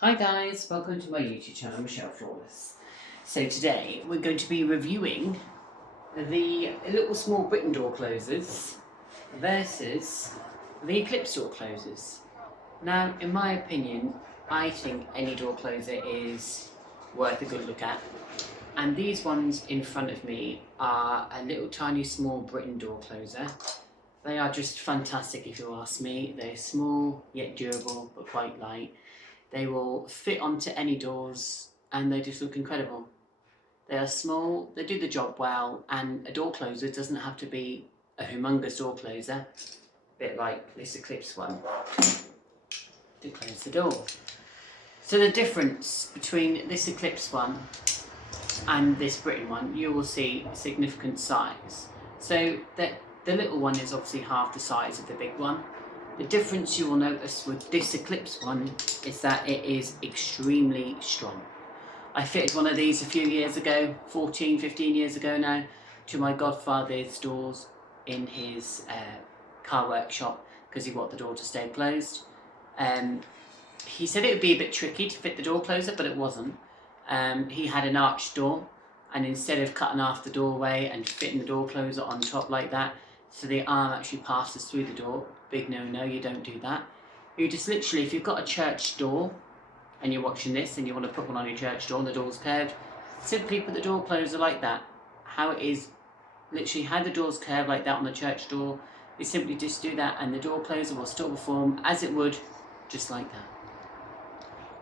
Hi guys, welcome to my YouTube channel, Michelle Flawless. So today we're going to be reviewing the little small Britain door closers versus the Eclipse door closers. Now, in my opinion, I think any door closer is worth a good look at. And these ones in front of me are a little tiny small Britain door closer. They are just fantastic if you ask me. They're small yet durable but quite light. They will fit onto any doors and they just look incredible. They are small, they do the job well, and a door closer doesn't have to be a humongous door closer, a bit like this Eclipse one, to close the door. So the difference between this Eclipse one and this Britain one, you will see significant size. So the little one is obviously half the size of the big one. The difference you will notice with this Eclipse one is that it is extremely strong. I fitted one of these a few years ago, 15 years ago now, to my godfather's doors in his car workshop because he wanted the door to stay closed. He said it would be a bit tricky to fit the door closer, but it wasn't. He had an arched door, and instead of cutting off the doorway and fitting the door closer on top like that, so the arm actually passes through the door. Big no, you don't do that. You just literally, if you've got a church door and you're watching this and you want to put one on your church door and the door's curved, simply put the door closer like that. How it is, literally how the door's curved like that on the church door, you simply just do that and the door closer will still perform as it would, just like that.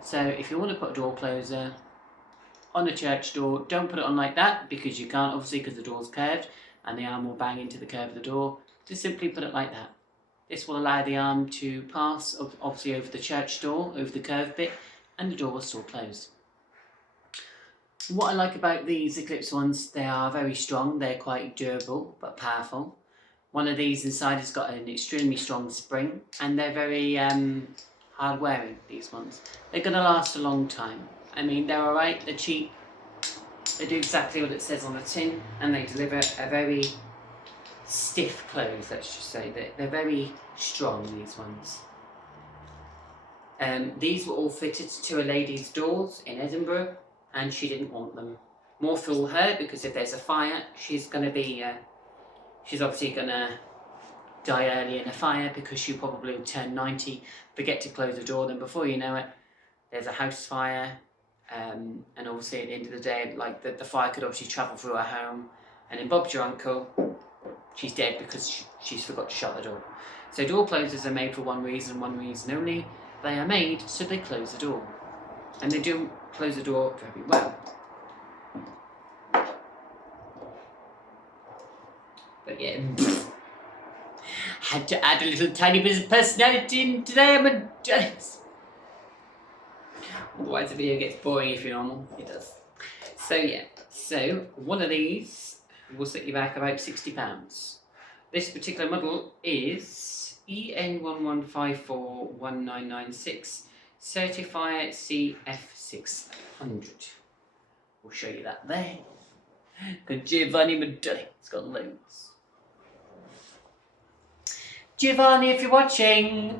So if you want to put a door closer on a church door, don't put it on like that because you can't, obviously, because the door's curved and the arm will bang into the curve of the door. Just simply put it like that. This will allow the arm to pass, obviously, over the church door, over the curved bit, and the door will still close. What I like about these Eclipse ones, they are very strong, they're quite durable but powerful. One of these inside has got an extremely strong spring, and they're very hard wearing, these ones. They're going to last a long time. I mean, they're alright, they're cheap, they do exactly what it says on the tin, and they deliver a very stiff close, let's just say. They're very strong, these ones. These were all fitted to a lady's doors in Edinburgh, and she didn't want them. More fool her, because if there's a fire, she's obviously going to die early in a fire, because she probably will turn 90, forget to close the door, then before you know it, there's a house fire, and obviously at the end of the day, like the fire could obviously travel through her home, and then Bob's your uncle, she's dead because she's forgot to shut the door. So door closers are made for one reason only. They are made so they close the door. And they do close the door very well. But yeah, had to add a little tiny bit of personality in today, I'm a jealous. Otherwise the video gets boring if you're normal. It does. So yeah, so one of these will set you back about £60. This particular model is EN11541996 Certifier CF600. We'll show you that there. Got Giovanni Madonna. It's got loads. Giovanni, if you're watching.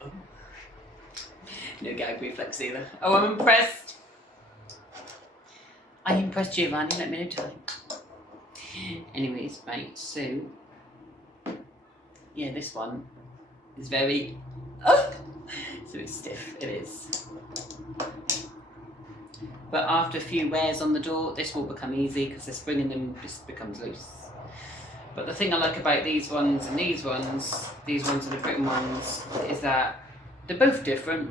Oh. No gag reflex either. Oh, I'm impressed. I impressed Giovanni, let me know time. Anyways, right, so yeah, this one is very so it's stiff, it is. But after a few wears on the door, this will become easy because the spring in them just becomes loose. But the thing I like about these ones and these ones are the Britain ones, is that they're both different.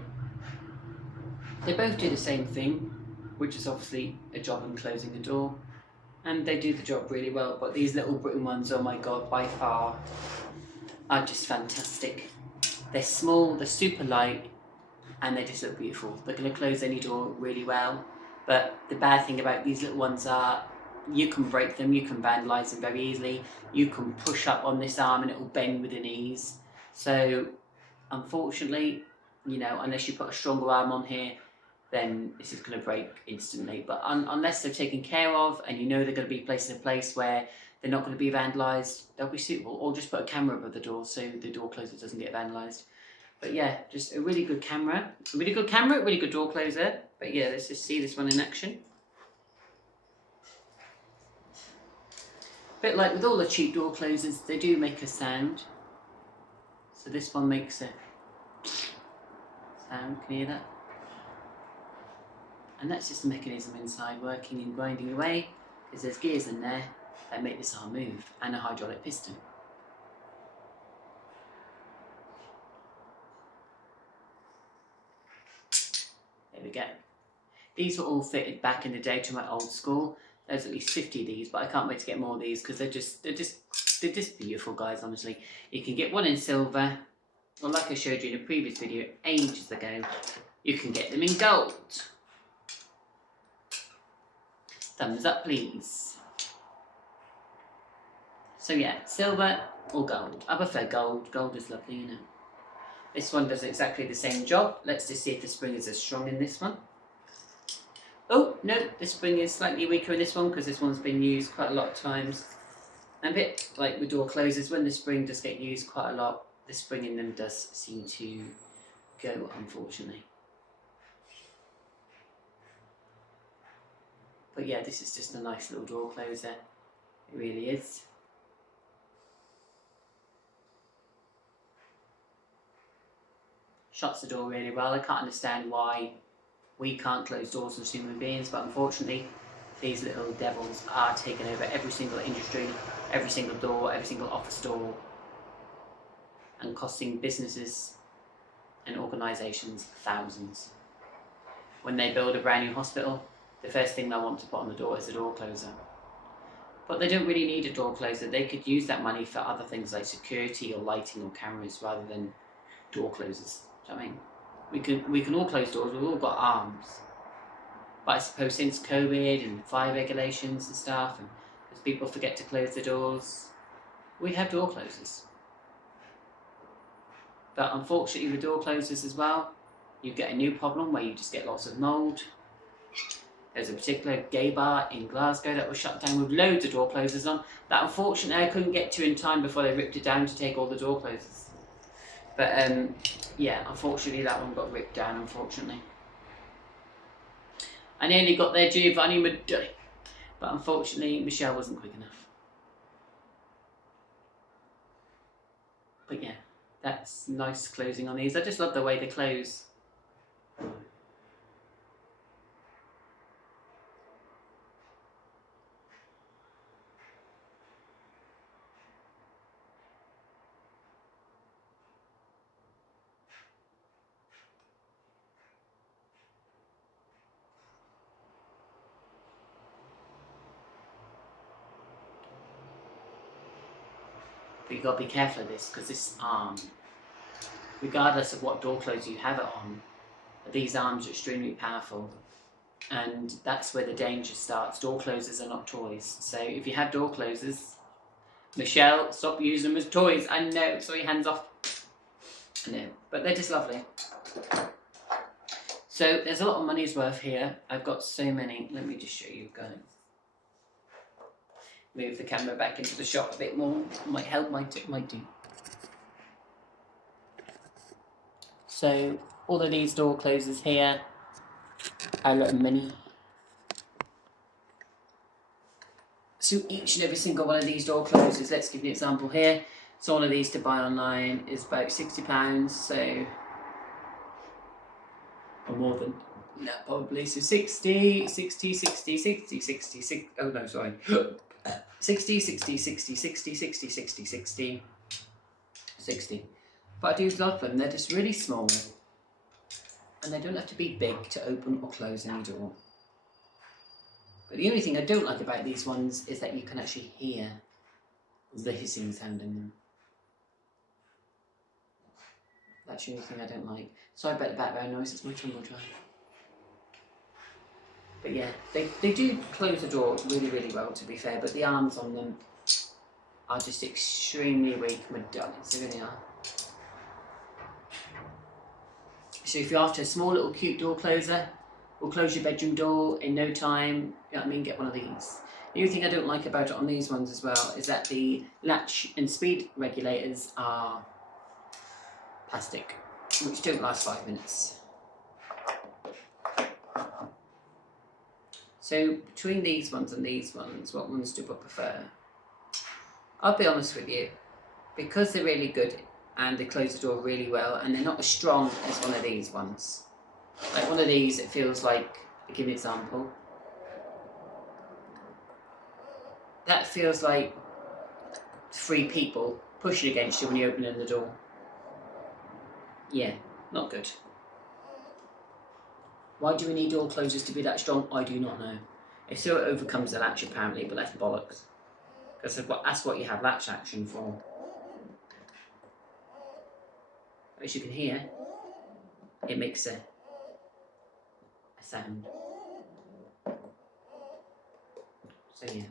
They both do the same thing, which is obviously a job in closing a door, and they do the job really well. But these little Britain ones, oh my god, by far are just fantastic. They're small, they're super light, and they just look beautiful. They're going to close any door really well. But the bad thing about these little ones are you can break them, you can vandalise them very easily. You can push up on this arm and it will bend with an ease. So unfortunately, unless you put a stronger arm on here, then this is going to break instantly. But unless they're taken care of and you know they're going to be placed in a place where they're not going to be vandalised, they'll be suitable. Or just put a camera above the door so the door closer doesn't get vandalised. But yeah, just a really good camera. A really good camera, really good door closer. But yeah, let's just see this one in action. A bit like with all the cheap door closers, they do make a sound. So this one makes a sound, can you hear that? And that's just the mechanism inside working and grinding away, because there's gears in there that make this arm move, and a hydraulic piston. There we go. These were all fitted back in the day to my old school. There's at least 50 of these, but I can't wait to get more of these because they're just beautiful, guys, honestly. You can get one in silver, or like I showed you in a previous video ages ago, you can get them in gold. Thumbs up, please. So yeah, silver or gold. I prefer gold. Gold is lovely, you know. This one does exactly the same job. Let's just see if the spring is as strong in this one. Oh, no, the spring is slightly weaker in this one because this one's been used quite a lot of times. And a bit like with door closers, when the spring does get used quite a lot, the spring in them does seem to go, unfortunately. But yeah, this is just a nice little door closer. It really is. Shuts the door really well. I can't understand why we can't close doors as human beings, but unfortunately these little devils are taking over every single industry, every single door, every single office door, and costing businesses and organisations thousands. When they build a brand new hospital, the first thing they want to put on the door is a door closer. But they don't really need a door closer. They could use that money for other things like security or lighting or cameras rather than door closers. Do you know what I mean? We can all close doors, we've all got arms. But I suppose since COVID and fire regulations and stuff, and as people forget to close the doors, we have door closers. But unfortunately with door closers as well, you get a new problem where you just get lots of mould. There's a particular gay bar in Glasgow that was shut down with loads of door closers on that unfortunately I couldn't get to in time before they ripped it down to take all the door closers. But yeah, unfortunately that one got ripped down, unfortunately. I nearly got there Giovanni Madonna, but unfortunately Michelle wasn't quick enough. But yeah, that's nice closing on these. I just love the way they close. But you've got to be careful of this because this arm, regardless of what door closer you have it on, these arms are extremely powerful. And that's where the danger starts. Door closers are not toys. So if you have door closers, Michelle, stop using them as toys. I know, sorry, hands off. I know, but they're just lovely. So there's a lot of money's worth here. I've got so many. Let me just show you guys. Move the camera back into the shot a bit more. Might help, might do. So all of these door closers here are a little mini. So each and every single one of these door closers, let's give you an example here. So one of these to buy online is about £60, so, or more than that probably, so 60, oh no, sorry. 60. But I do love them, they're just really small. And they don't have to be big to open or close any door. But the only thing I don't like about these ones is that you can actually hear the hissing sound in them. That's the only thing I don't like. Sorry about the background noise, it's my tumble dryer. But yeah, they do close the door really, really well, to be fair, but the arms on them are just extremely weak, my darlings, they really are. So if you're after a small little cute door closer, will close your bedroom door in no time. You know what I mean? Get one of these. The only thing I don't like about it on these ones as well is that the latch and speed regulators are plastic, which don't last 5 minutes. So between these ones and these ones, what ones do I prefer? I'll be honest with you, because they're really good and they close the door really well and they're not as strong as one of these ones. Like one of these, it feels like, I'll give you an example. That feels like 3 people pushing against you when you open the door. Yeah, not good. Why do we need door closers to be that strong? I do not know. It still overcomes the latch apparently, but that's bollocks. Because that's what you have latch action for. As you can hear, it makes a sound. So yeah.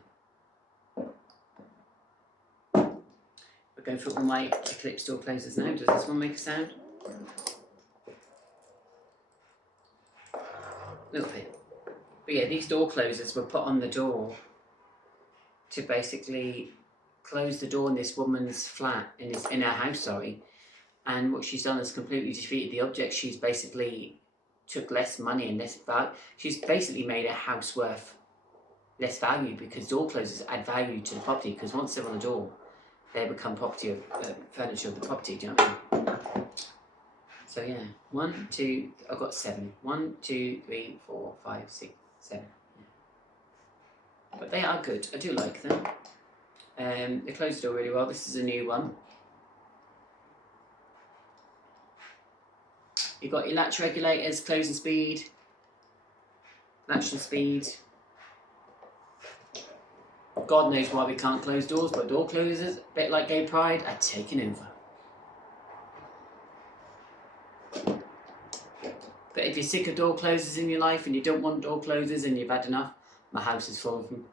We're going for all my eclipse door closers now. Does this one make a sound? A little bit. But yeah, these door closers were put on the door to basically close the door in this woman's flat, in her house, sorry. And what she's done is completely defeated the object. She's basically took less money and less value. She's basically made a house worth less value, because door closers add value to the property, because once they're on the door, they become property of furniture of the property. Do you know what I mean? So yeah, 1, 2, I've got 7. 1, 2, 3, 4, 5, 6, 7. Yeah. But they are good. I do like them. They close the door really well. This is a new one. You've got your latch regulators, closing speed, latch and speed. God knows why we can't close doors, but door closers, a bit like gay pride, are taking over. But if you're sick of door closers in your life and you don't want door closers and you've had enough, my house is full of them.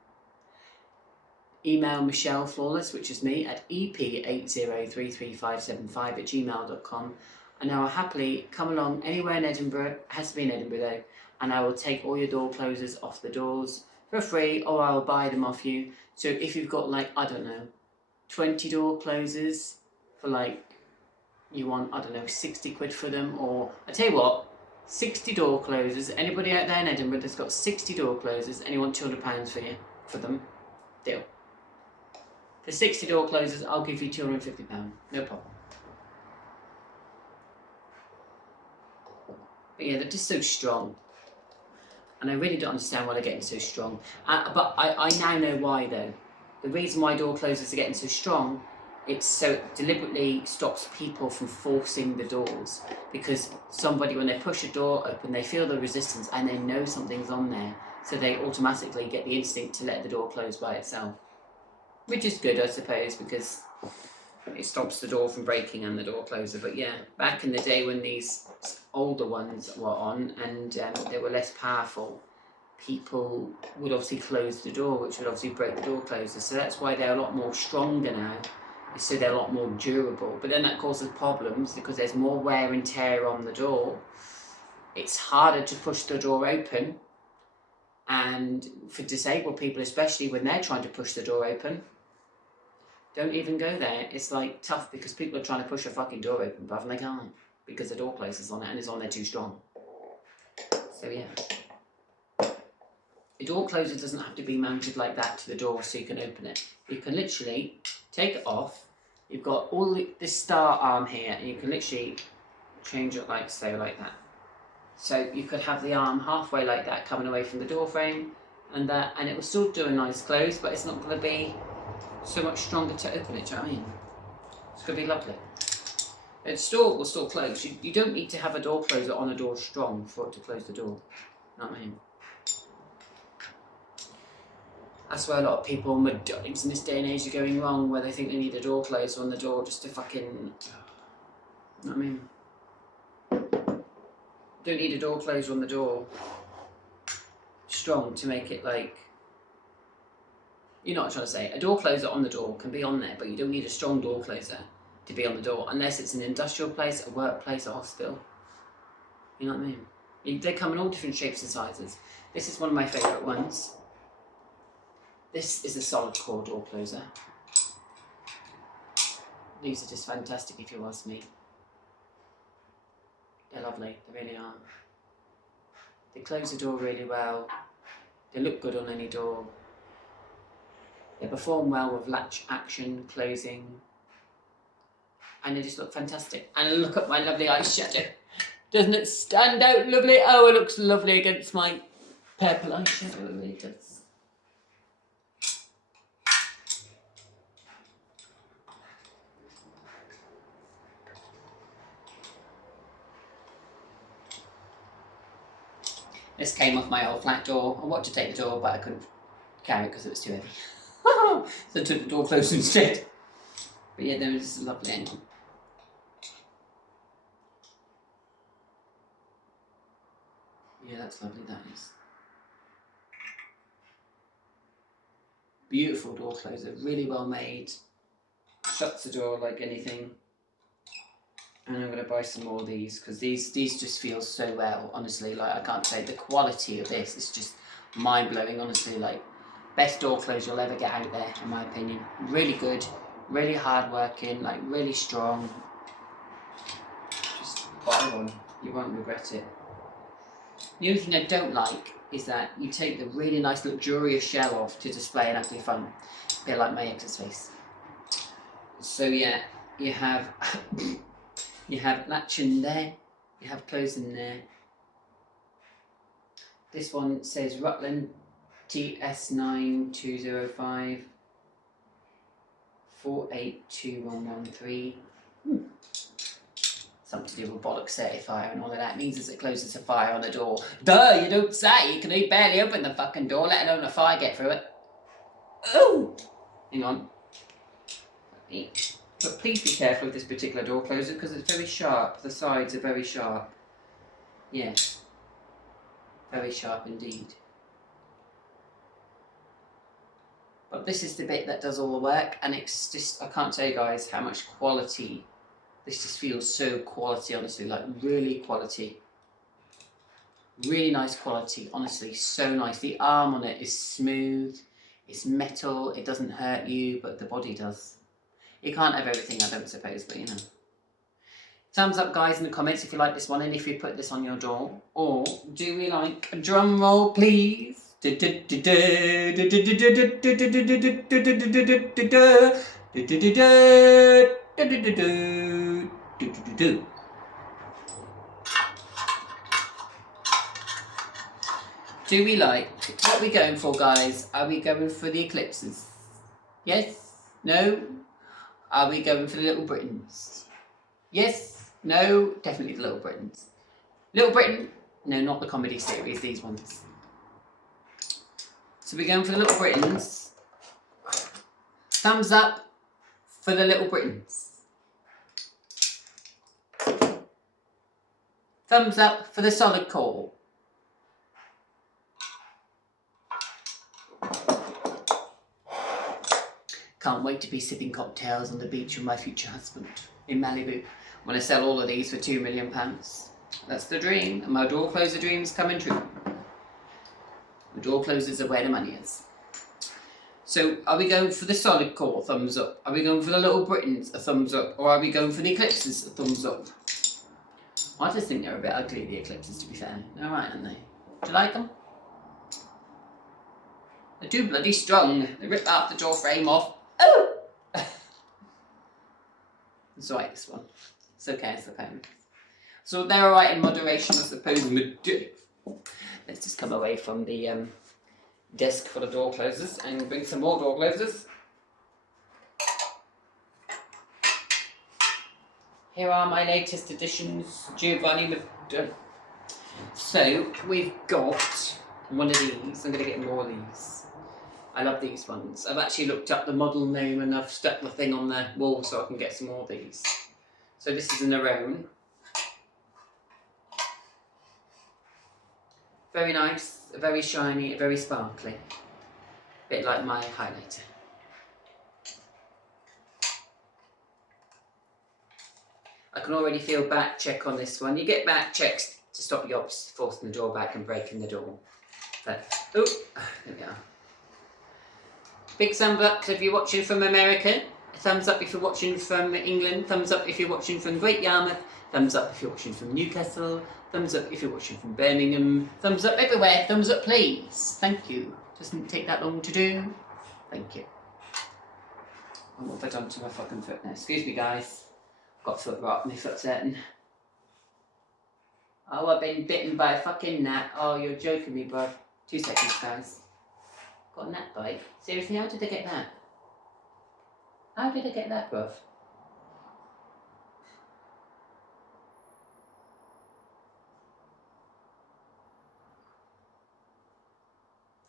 Email Michelle Flawless, which is me, at ep8033575@gmail.com, and I will happily come along anywhere in Edinburgh, has to be in Edinburgh though, and I will take all your door closers off the doors for free, or I'll buy them off you. So if you've got like, I don't know, 20 door closers for like, you want, I don't know, 60 quid for them, or I tell you what, 60 door closers, anybody out there in Edinburgh that's got 60 door closers and you want £200 for them, deal. For 60 door closers, I'll give you £250, no problem. But yeah, they're just so strong. And I really don't understand why they're getting so strong. But I now know why though. The reason why door closers are getting so strong, it's so it deliberately stops people from forcing the doors. Because somebody, when they push a door open, they feel the resistance and they know something's on there. So they automatically get the instinct to let the door close by itself. Which is good, I suppose, because it stops the door from breaking and the door closer. But yeah, back in the day when these older ones were on and they were less powerful, people would obviously close the door, which would obviously break the door closer. So that's why they're a lot more stronger now, so they're a lot more durable. But then that causes problems because there's more wear and tear on the door. It's harder to push the door open, and for disabled people, especially when they're trying to push the door open, don't even go there. It's like tough because people are trying to push a fucking door open, but they can't because the door closes on it and it's on there too strong. So yeah. A door closer doesn't have to be mounted like that to the door so you can open it. You can literally take it off. You've got all this star arm here and you can literally change it like so, like that. So you could have the arm halfway like that coming away from the door frame and it will still do a nice close, but it's not going to be so much stronger to open it, do you know what I mean? It's going to be lovely. It will still close. You don't need to have a door closer on a door strong for it to close the door. You know what I mean? That's where a lot of people, modernities in this day and age, are going wrong, where they think they need a door closer on the door just to fucking... You know what I mean? Don't need a door closer on the door strong to make it like... You know what I'm trying to say. A door closer on the door can be on there, but you don't need a strong door closer to be on the door, unless it's an industrial place, a workplace, a hospital. You know what I mean? They come in all different shapes and sizes. This is one of my favourite ones. This is a solid core door closer. These are just fantastic if you ask me. They're lovely, they really are. They close the door really well. They look good on any door. They perform well with latch action, closing. And they just look fantastic. And look at my lovely eyeshadow. Doesn't it stand out lovely? Oh, it looks lovely against my purple eyeshadow, it really does. This came off my old flat door. I wanted to take the door, but I couldn't carry it because it was too heavy. So I took the door closed instead. But yeah, there was a lovely angle. Yeah, that's lovely, that is. Beautiful door closer, really well made. Shuts the door like anything. And I'm going to buy some more of these because these just feel so well, honestly. Like, I can't say the quality of this is just mind-blowing, honestly. Like, best door close you'll ever get out there, in my opinion. Really good, really hard-working, like, really strong. Just buy one, you won't regret it. The only thing I don't like is that you take the really nice luxurious shell off to display an ugly front. A bit like my ex's face. So yeah, you have you have latch in there, you have close in there. This one says Rutland TS9205 482113. Something to do with bollock certifier and all of that. It means as it closes a fire on the door. Duh, you don't say. You can barely open the fucking door, let alone a fire get through it. Oh! Hang on. But please be careful with this particular door closer because it's very sharp. The sides are very sharp. Yes. Very sharp indeed. But this is the bit that does all the work, and it's just, I can't tell you guys how much quality. This just feels so quality, honestly, like really quality. Really nice quality, honestly, so nice. The arm on it is smooth, it's metal, it doesn't hurt you, but the body does. You can't have everything, I don't suppose, but you know. Thumbs up, guys, in the comments if you like this one and if you put this on your door. Or do we like a drum roll, please? Do we like, what are we going for, guys? Are we going for the eclipses? Yes? No? Are we going for the Little Britons? Yes? No? Definitely the Little Britons. Little Britain? No, not the comedy series, these ones. So we're going for the Little Britons. Thumbs up for the Little Britons. Thumbs up for the solid core. Can't wait to be sipping cocktails on the beach with my future husband in Malibu. I'm going to sell all of these for £2 million. That's the dream, and my door closer dream's coming true. The door closers are where the money is. So, are we going for the solid core? Thumbs up. Are we going for the Little Britons? A thumbs up. Or are we going for the eclipses? A thumbs up. I just think they're a bit ugly, the eclipses, to be fair. They're alright, aren't they? Do you like them? They're too bloody strong. They rip half the door frame off. Oh! It's alright, this one. It's okay, it's okay. So they're alright in moderation, I suppose. Let's just come away from the desk full of door closers and bring some more door closers. Here are my latest additions, Giovanni. So we've got one of these. I'm going to get more of these. I love these ones. I've actually looked up the model name and I've stuck the thing on the wall so I can get some more of these. So this is a Nerone. Very nice, very shiny, very sparkly. Bit like my highlighter. I can already feel back check on this one. You get back checks to stop Yops forcing the door back and breaking the door. But, oh, there we are. Big thumbs up if you're watching from America. Thumbs up if you're watching from England. Thumbs up if you're watching from Great Yarmouth. Thumbs up if you're watching from Newcastle. Thumbs up if you're watching from Birmingham. Thumbs up everywhere. Thumbs up, please. Thank you. Doesn't take that long to do. Thank you. Oh, what have I done to my fucking foot now? Excuse me, guys. Got foot rot. My foot's hurting. Oh, I've been bitten by a fucking gnat. Oh, you're joking me, bro. 2 seconds, guys. Got a gnat bite? Seriously, how did I get that? How did I get that, bruv?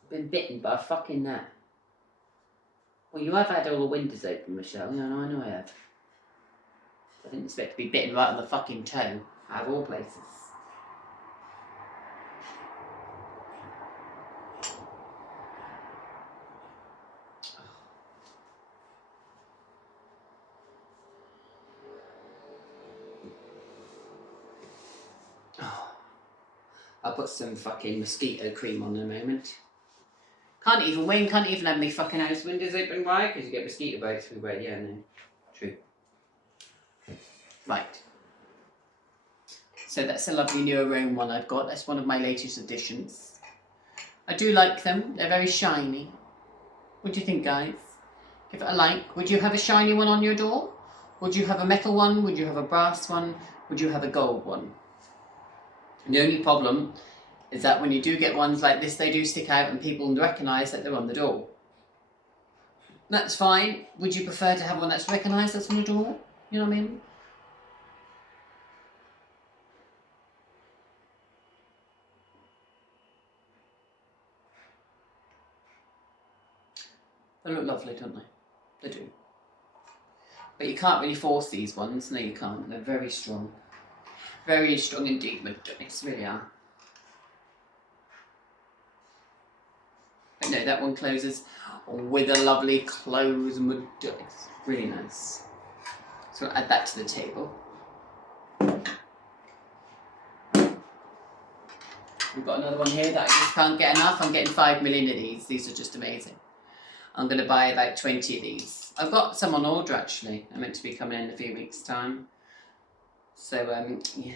I've been bitten by a fucking gnat. Well, you have had all the windows open, Michelle. No, I know I have. I didn't expect to be bitten right on the fucking toe, out of all places. I'll put some fucking mosquito cream on in a moment. Can't even have my fucking house windows open wide because you get mosquito bites everywhere. Yeah, no. True. Right. So that's a lovely new Arome one I've got. That's one of my latest additions. I do like them. They're very shiny. What do you think, guys? Give it a like. Would you have a shiny one on your door? Would you have a metal one? Would you have a brass one? Would you have a gold one? And the only problem is that when you do get ones like this, they do stick out and people recognise that they're on the door. That's fine. Would you prefer to have one that's recognised that's on the door? You know what I mean? They look lovely, don't they? They do. But you can't really force these ones. No, you can't. They're very strong. Very strong indeed, my ducks. Really are. But no, that one closes with a lovely close, my ducks. Really nice. So I'll add that to the table. We've got another one here that I just can't get enough. I'm getting 5 million of these. These are just amazing. I'm going to buy about 20 of these. I've got some on order actually. I'm meant to be coming in a few weeks' time. So, yeah.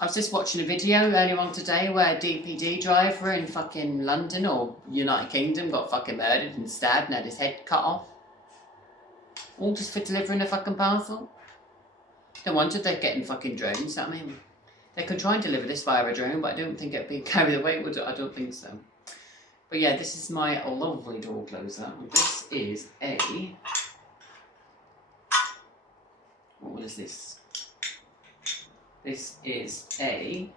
I was just watching a video earlier on today where a DPD driver in fucking London or United Kingdom got fucking murdered and stabbed and had his head cut off. All just for delivering a fucking parcel. No wonder they're getting fucking drones, I mean. They could try and deliver this via a drone, but I don't think it'd be carry the weight, would it? I don't think so. But yeah, this is my lovely door closer. This is a... What is this? This is a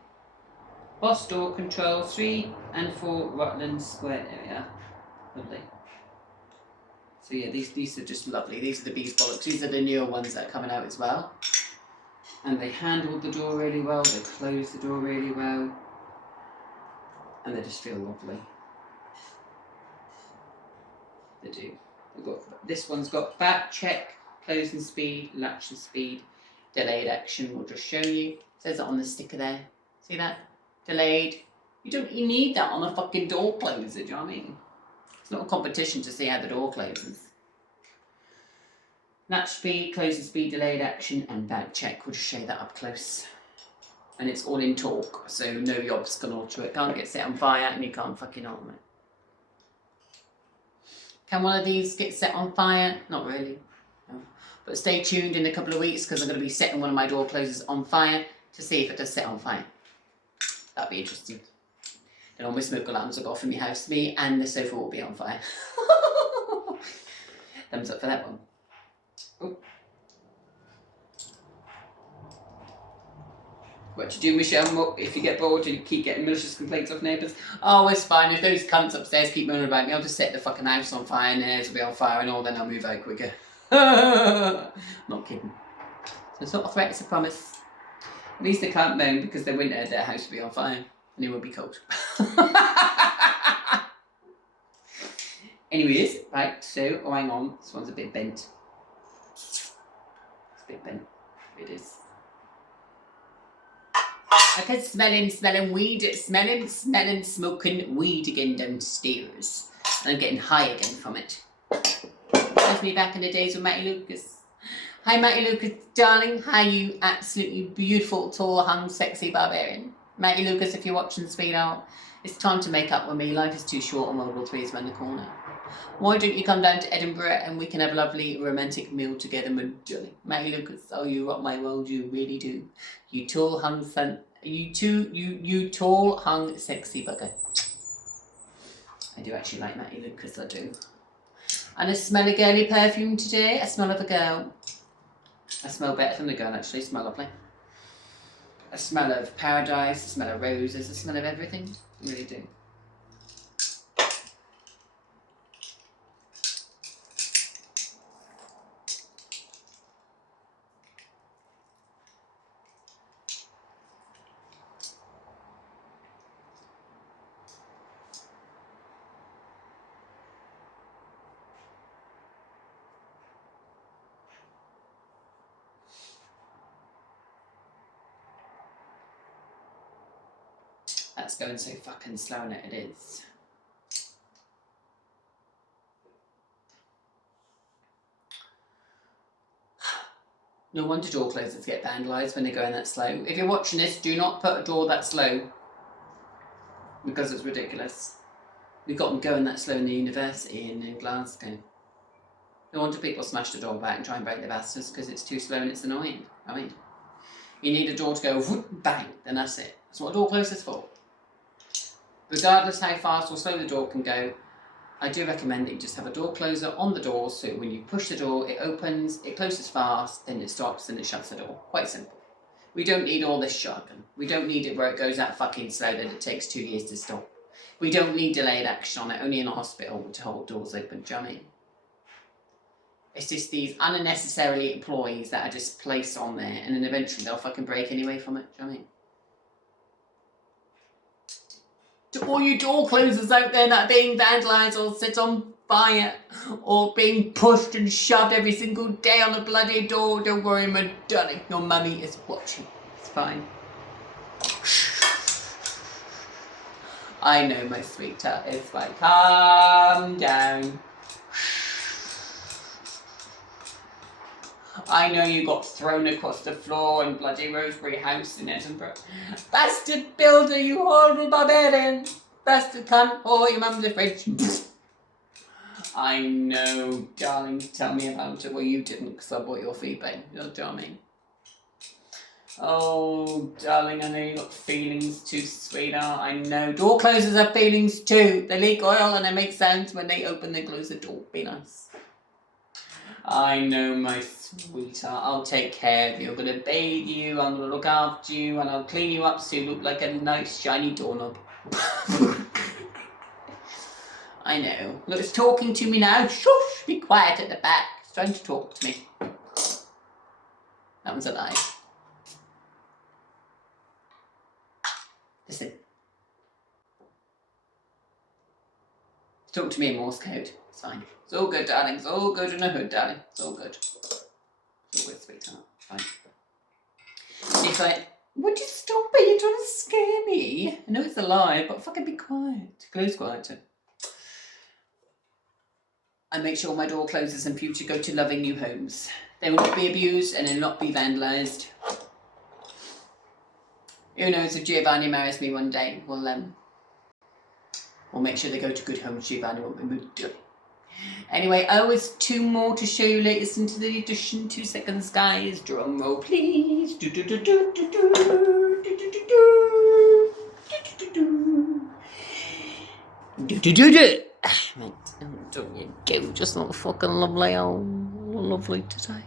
Boss Door Control 3 and 4 Rutland Square area. Lovely. So yeah, these are just lovely. These are the bees bollocks. These are the newer ones that are coming out as well. And they handle the door really well. They close the door really well. And they just feel lovely. They do. This one's got back check, closing speed, latching speed, delayed action. We'll just show you. It says it on the sticker there. See that? Delayed. You need that on a fucking door closer, do you know what I mean? It's not a competition to see how the door closes. Latch speed, closing speed, delayed action, and back check. We'll just show that up close. And it's all in torque, so no yobs can alter it. Can't get set on fire and you can't fucking alter it. Can one of these get set on fire? Not really. No. But stay tuned in a couple of weeks because I'm going to be setting one of my door closers on fire to see if it does set on fire. That'd be interesting. Then all my smoke alarms will go off in my house. Me and the sofa will be on fire. Thumbs up for that one. Oh. What you do, Michelle, if you get bored and you keep getting malicious complaints off neighbours? Oh, it's fine. If those cunts upstairs keep moaning about me, I'll just set the fucking house on fire and theirs will be on fire and all, then I'll move out quicker. Not kidding. So it's not a threat, it's a promise. At least they can't moan because they winter, their house will be on fire and it will be cold. Anyways, right, so, oh hang on, this one's a bit bent. It's a bit bent. It is. I can smell him smelling weed. Smell him smelling smoking weed again downstairs. And I'm getting high again from it. That's me back in the days with Matty Lucas. Hi Matty Lucas, darling. Hi you absolutely beautiful, tall, hung, sexy barbarian. Matty Lucas, if you're watching, sweetheart, it's time to make up with me. Life is too short and World War III is around the corner. Why don't you come down to Edinburgh and we can have a lovely romantic meal together, my darling. Matty Lucas, oh you rock my world, you really do. You tall, hung, you tall, hung, sexy bugger. I do actually like Matty Lucas, I do. And I smell a girly perfume today. I smell of a girl. I smell better than the girl actually, I smell lovely. I smell of paradise, I smell of roses, I smell of everything. I really do. That's going so fucking slow in it is. No wonder door closers get vandalised when they're going that slow. If you're watching this, do not put a door that slow. Because it's ridiculous. We got them going that slow in the university in Glasgow. No wonder people smash the door back and try and break the bastards because it's too slow and it's annoying. I mean, you need a door to go whoop, bang, then that's it. That's what a door closer's for. Regardless how fast or slow the door can go, I do recommend that you just have a door closer on the door so when you push the door, it opens, it closes fast, then it stops and it shuts the door. Quite simple. We don't need all this jargon. We don't need it where it goes that fucking slow that it takes 2 years to stop. We don't need delayed action on it, only in a hospital to hold doors open, do you know what I mean? It's just these unnecessarily employees that are just placed on there and then eventually they'll fucking break anyway from it, do you know what I mean? To all you door closers out there that are being vandalised or set on fire or being pushed and shoved every single day on a bloody door, don't worry my darling, your mummy is watching. It's fine. I know my sweetheart, it's fine. Calm down. I know you got thrown across the floor in bloody Rosebery House in Edinburgh. Bastard builder, you horrible barbarian! Bastard cunt, oh, your mum's a fridge. I know, darling, tell me about it. Well, you didn't, because I bought your feed, babe. You know what I mean? Oh, darling, I know you got feelings too, sweetheart. I know. Door closers have feelings too. They leak oil and they make sounds when they open and close the door. Be nice. I know, my sweetheart. I'll take care of you. I'm going to bathe you. I'm going to look after you. And I'll clean you up so you look like a nice, shiny doorknob. I know. Look, it's talking to me now. Shush! Be quiet at the back. It's trying to talk to me. That one's a lie. Listen. Talk to me in Morse code. It's fine. It's all good, darling. It's all good in the hood, darling. It's all good. It's all good, sweetheart. Fine. It's like, would you stop it? You're trying to scare me. I know it's a lie, but fucking be quiet. Close quieter. I make sure my door closers in future go to loving new homes. They will not be abused and they'll not be vandalised. Who knows, if Giovanni marries me one day, we'll make sure they go to good homes. Giovanni won't be moved. Anyway, it's 2 more to show you. Listen to the addition. 2 seconds, guys. Drum roll, please. Do do do do do do do do do do do do do. Don't you go, just not fucking lovely. Oh, lovely today.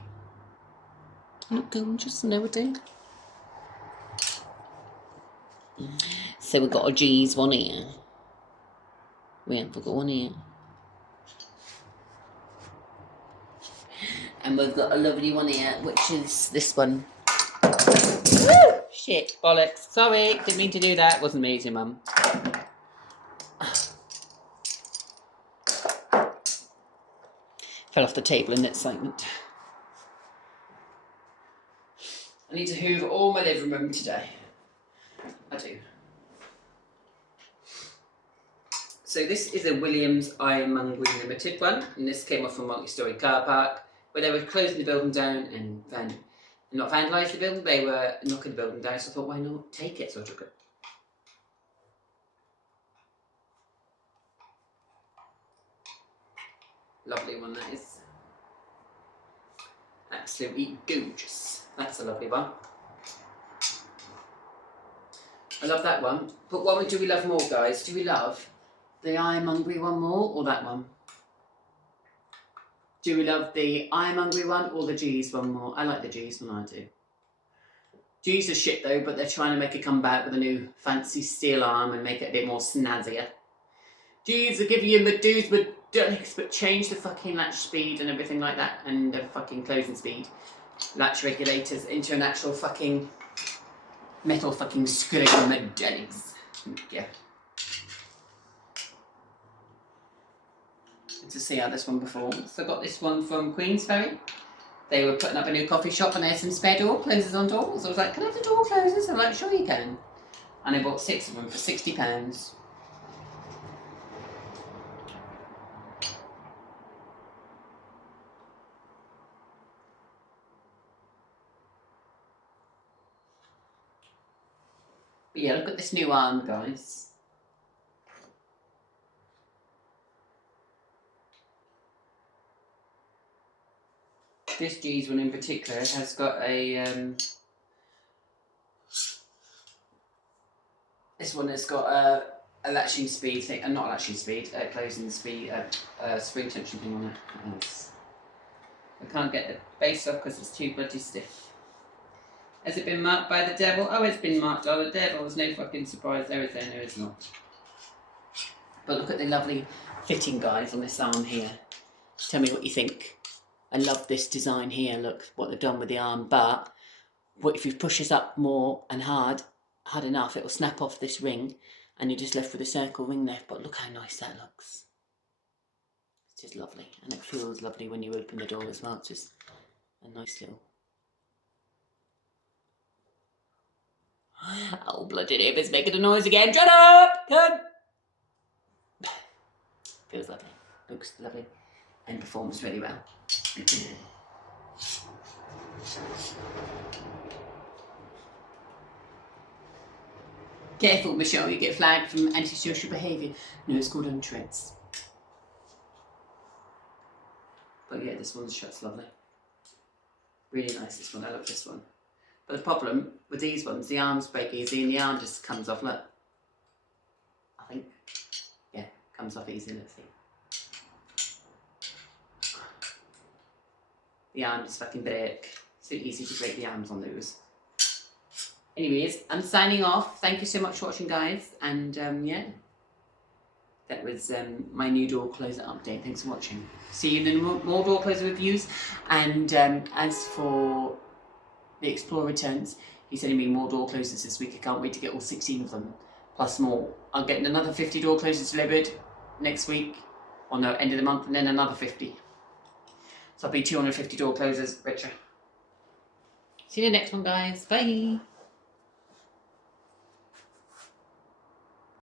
Look gorgeous and everything. So we've got a G's one here. We haven't got one here. And we've got a lovely one here, which is this one. Woo! Shit, bollocks. Sorry, didn't mean to do that. Wasn't me, it's your mum. Fell off the table in excitement. I need to hoover all my living room today. do. So this is a Williams Ironmongery Limited one, and this came off a multi-storey car park where they were closing the building down and not vandalised the building, they were knocking the building down, so I thought, why not take it? So I took it. Lovely one that is. Absolutely gorgeous. That's a lovely one. I love that one. But what do we love more, guys? Do we love the Ironmongery one more or that one? Do we love the Ironmongery one or the G's one more? I like the G's one, I do. G's are shit though, but they're trying to make a comeback with a new fancy steel arm and make it a bit more snazzier. G's are giving you medunics, but change the fucking latch speed and everything like that, and the fucking closing speed. Latch regulators into an actual fucking metal fucking screw medunics. Yeah. To see how this one performs. So I got this one from Queensferry. They were putting up a new coffee shop and there's some spare door closers on doors. I was like, can I have the door closers? I'm like, sure you can. And I bought 6 of them for £60. But yeah, look at this new arm, guys. This G's one in particular has got a this one has got a latching speed thing, not latching speed, closing speed, spring tension thing on it. Yes. I can't get the base off because it's too bloody stiff. Has it been marked by the devil? Oh, it's been marked by the devil. There's no fucking surprise there, is there? No, it's not. But look at the lovely fitting, guys, on this arm here. Tell me what you think. I love this design here. Look what they've done with the arm. But if you push this up more and hard enough, it will snap off this ring, and you're just left with a circle ring left. But look how nice that looks. It's just lovely, and it feels lovely when you open the door as well. It's just a nice little. Oh, bloody hell, it's making a noise again. Shut up! Good. Feels lovely. Looks lovely. And performs really well. Careful, Michelle, you get flagged from antisocial behaviour. No, it's called untreads. But yeah, this one's shut's lovely. Really nice, this one. I love this one. But the problem with these ones, the arms break easy and the arm just comes off, look. I think, yeah, comes off easy, let's see. The arm just fucking break. So easy to break the arms on those. Anyways, I'm signing off. Thank you so much for watching, guys. And yeah, that was my new door closer update. Thanks for watching. See you in more door closer reviews. And as for the Explorer returns, he's sending me more door closers this week. I can't wait to get all 16 of them, plus more. I'll get another 50 door closers delivered next week, or no, end of the month, and then another 50. So I'll be 250 door closers richer. See you in the next one, guys. Bye.